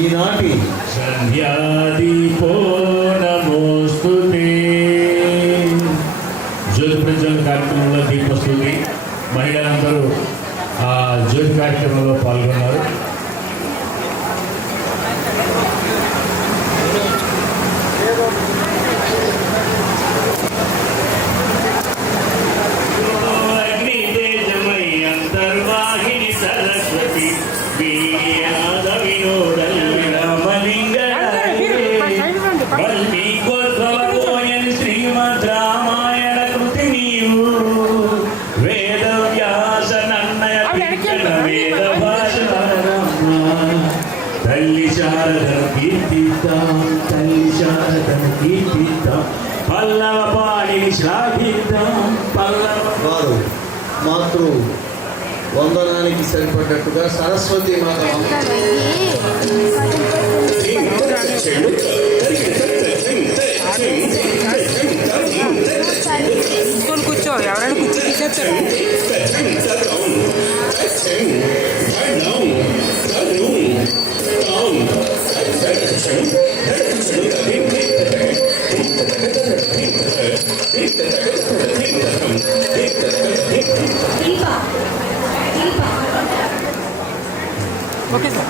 ఈనాటి సంధ్యాదీపో నమోస్తుతే జ్యోతి ప్రజ్వలన కార్యక్రమంలో దీపస్తుతి మహిళలందరూ ఆ జ్యోతి కార్యక్రమంలో పాల్గొన్నారు. తల్లి శారదను కీర్తిద్దాం, తల్లి శారదను కీర్తిద్దాం, పల్లవ పాడి శ్లాఘిద్దాం. వారు మాతృ వందనానికి సరిపడ్డట్టుగా సరస్వతి మాత కూర్చో, ఎవరైనా కూర్చో తీసేస్తారు. ఓకే సార్,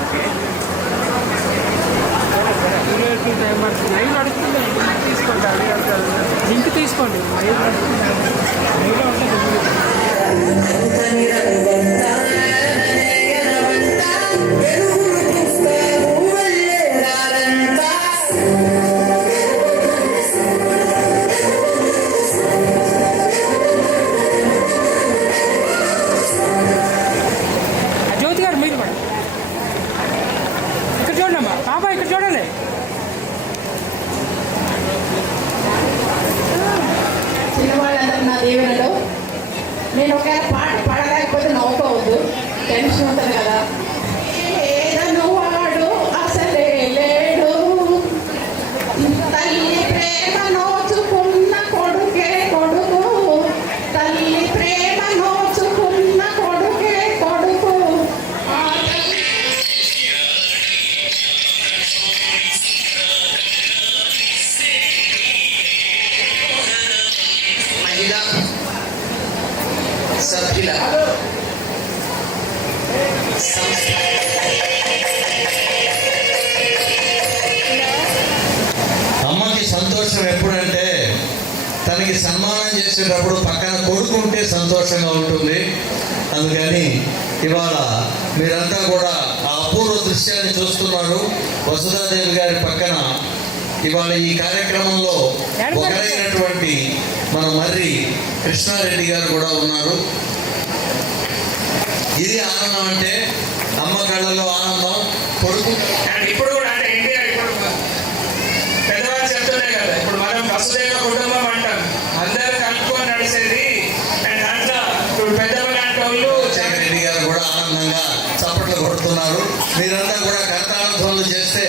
లైవ్ అడుగుతుంది, తీసుకోండి, లింక్ తీసుకోండి. జ్యోతి గారు మీరు కూడా ఇక్కడ చూడండి అమ్మా, పాప ఇక్కడ చూడాలి. చిన్నవాళ్ళందరూ నా దీవెనలో. నేను ఒకవేళ పాట పాడలేకపోతే నవ్వుకోవద్దు, టెన్షన్ ఉంటుంది కదా. ఏదను వాడు అసలే లేడు, తల్లి ప్రేమ నోచుకున్న కొడుకే కొడుకు, తల్లి ప్రేమ నోచుకున్న కొడుకే కొడుకు. మహిళా సభ్యుల అమ్మకి సంతోషం ఎప్పుడంటే తనకి సన్మానం చేసేటప్పుడు పక్కన కొడుకు ఉంటే సంతోషంగా ఉంటుంది. అందుకని ఇవాళ మీరంతా కూడా ఆ అపూర్వ దృశ్యాన్ని చూస్తున్నారు. వసుధాదేవి గారి పక్కన ఇవాళ ఈ కార్యక్రమంలో ఒకరైనటువంటి మన మర్రి కృష్ణారెడ్డి గారు కూడా ఉన్నారు. ఇది ఆనందం అంటే అమ్మ కళ్ళలో ఆనందం, కొడుకు ఇప్పుడు కూడా అంటే ఇండియా ఇప్పుడు పెద్దవాళ్ళు చెప్తున్నాయి కదా, ఇప్పుడు మనం వసుదైవ కుటుంబం అంటాం, అందరూ కలుపుకొని నడిచేది. అండ్ దాంట్లో ఇప్పుడు పెద్దవాళ్ళు అంటే వాళ్ళు రెడ్డి గారు కూడా ఆనందంగా చప్పట్లు కొడుతున్నారు. మీరంతా కూడా కర్తానందనలు చేస్తే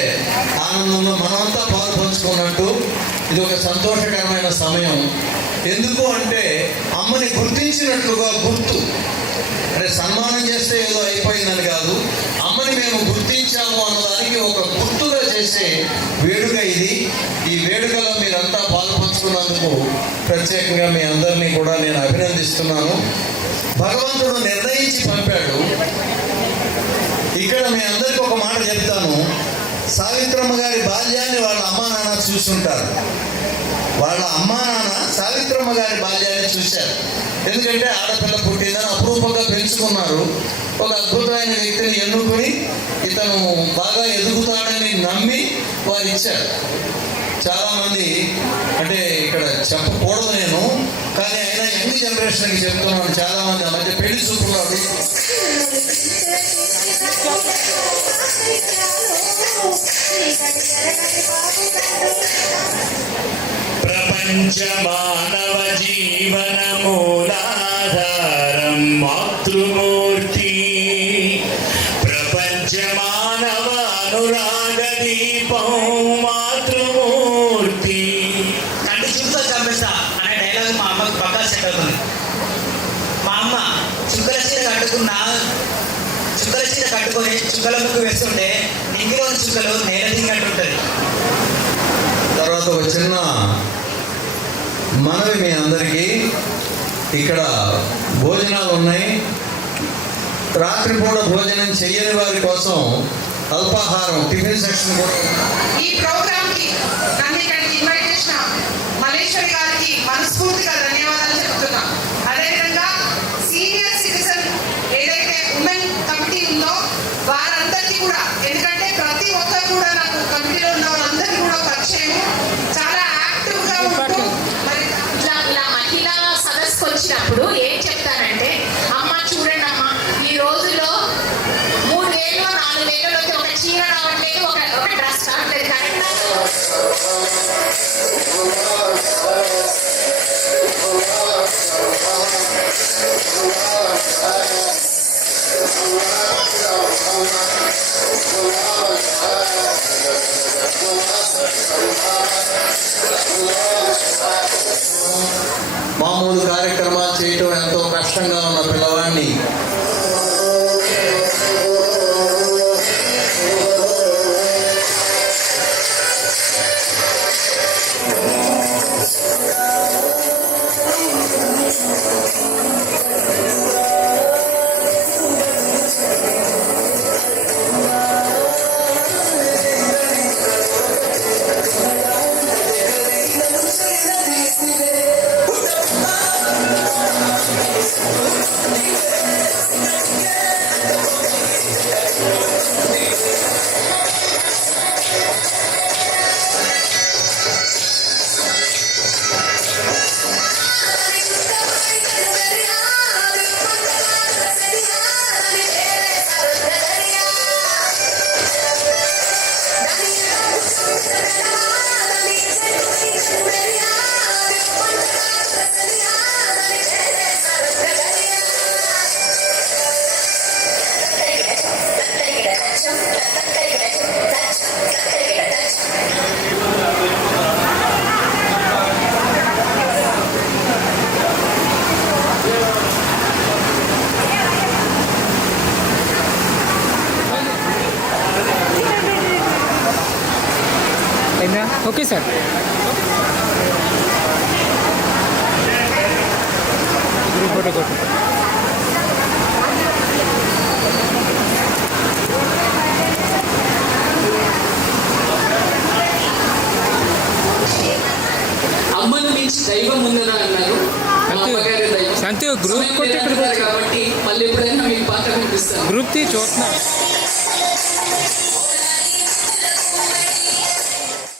ఆనందంలో మనమంతా పాలు పంచుకున్నట్టు. ఇది ఒక సంతోషకరమైన సమయం. ఎందుకు అంటే అమ్మని గుర్తించినట్లుగా గుర్తు. అంటే సన్మానం చేస్తే ఏదో అయిపోయిందని కాదు, అమ్మని మేము గుర్తించాము అన్నదానికి ఒక గుర్తుగా చేసే వేడుక ఇది. ఈ వేడుకలో మీరంతా పాల్పంచుకున్నందుకు ప్రత్యేకంగా మీ అందరినీ కూడా నేను అభినందిస్తున్నాను. భగవంతుడు నిర్ణయించి పంపాడు. ఇక్కడ మీ అందరికీ ఒక మాట చెప్తాను. సావిత్రమ్మ గారి బాల్యాన్ని వాళ్ళ అమ్మా నాన్న చూస్తుంటారు. వాళ్ళ అమ్మా నాన్న సావిత్రమ్మ గారి బాల్యాన్ని చూశారు. ఎందుకంటే ఆడపిల్ల పుట్టిందని అపురూపంగా పెంచుకున్నారు. ఒక అద్భుతమైన వ్యక్తిని ఎన్నుకొని ఇతను బాగా ఎదుగుతాడని నమ్మి వారు ఇచ్చారు. చాలామంది అంటే ఇక్కడ చెప్పకూడదు నేను, కానీ అయినా యంగ్ జనరేషన్కి చెప్తున్నాను. చాలామంది ఆ మధ్య పెళ్లి చూపున్నాడు. ప్రపంచ మానవ జీవన మూలాధారం మాతృమూర్తి, ప్రపంచ మానవ అనురాగ దీపం మాతృమూర్తి. కంటి చూపుతో చంపేస్తా అనే డైలాగ్ మా అమ్మకి పక్కా సెట్ అవుతుంది. మా అమ్మ చుక్కల చీర కట్టుకున్న చుక్కల చీర కట్టుకొని చుక్కల ముగ్గు వేస్తుంటే నింగిలోని చుక్కలు నేల దిగినట్టుంటది. తర్వాత ఒక చిన్న మనవి మీ అందరికీ, ఇక్కడ భోజనాలు ఉన్నాయి. రాత్రిపూట భోజనం చెయ్యని వారి కోసం అల్పాహారం టిఫిన్ సెక్షన్ కూడా ఈ ప్రోగ్రామ్ కి నన్ను ఇక్కడికి ఇన్వైట్ చేసిన మల్లేశ్వరి గారికి మనస్ఫూర్తిగా ధన్యవాదాలు చెప్తున్నా. అదేవిధంగా సీనియర్ సిటిజన్ ఏదైతే ఉమెన్ కమిటీ ఉందో వారందరికీ కూడా, ఎందుకంటే ప్రతి ఒక్కరు కూడా నాకు కమిటీలో ఉన్న వాళ్ళందరికీ కూడా పరిచయం, చాలా యాక్టివ్ గా ఉంటూ మరి ఇలా మహిళా సదస్సుకు వచ్చినప్పుడు ఏం చెప్తానంటే, అమ్మ చూడండి అమ్మ, ఈ రోజులో 3,000 4,000 ఒక చీర రావట్లేదు, ఒక డ్రెస్ రావట్లేదు. కరెక్టా? మామూలు కార్యక్రమాలు చేయటం ఎంతో కష్టంగా ఉన్న పిల్లవాడిని అయిందా? Okay sir. గ్రూప్ ఫోటో కొట్టు. అమ్మను మించి దైవం ఉందని అన్నారు. మా అమ్మగారి దైవం. శాంతి గ్రూప్ సమయం కొట్టి ఇక్కడ లేదన్నారు కాబట్టి మళ్ళీ ఎప్పుడైనా మీకు పాట వినిపిస్తాను. గ్రూప్ తీ చూస్తున్నా.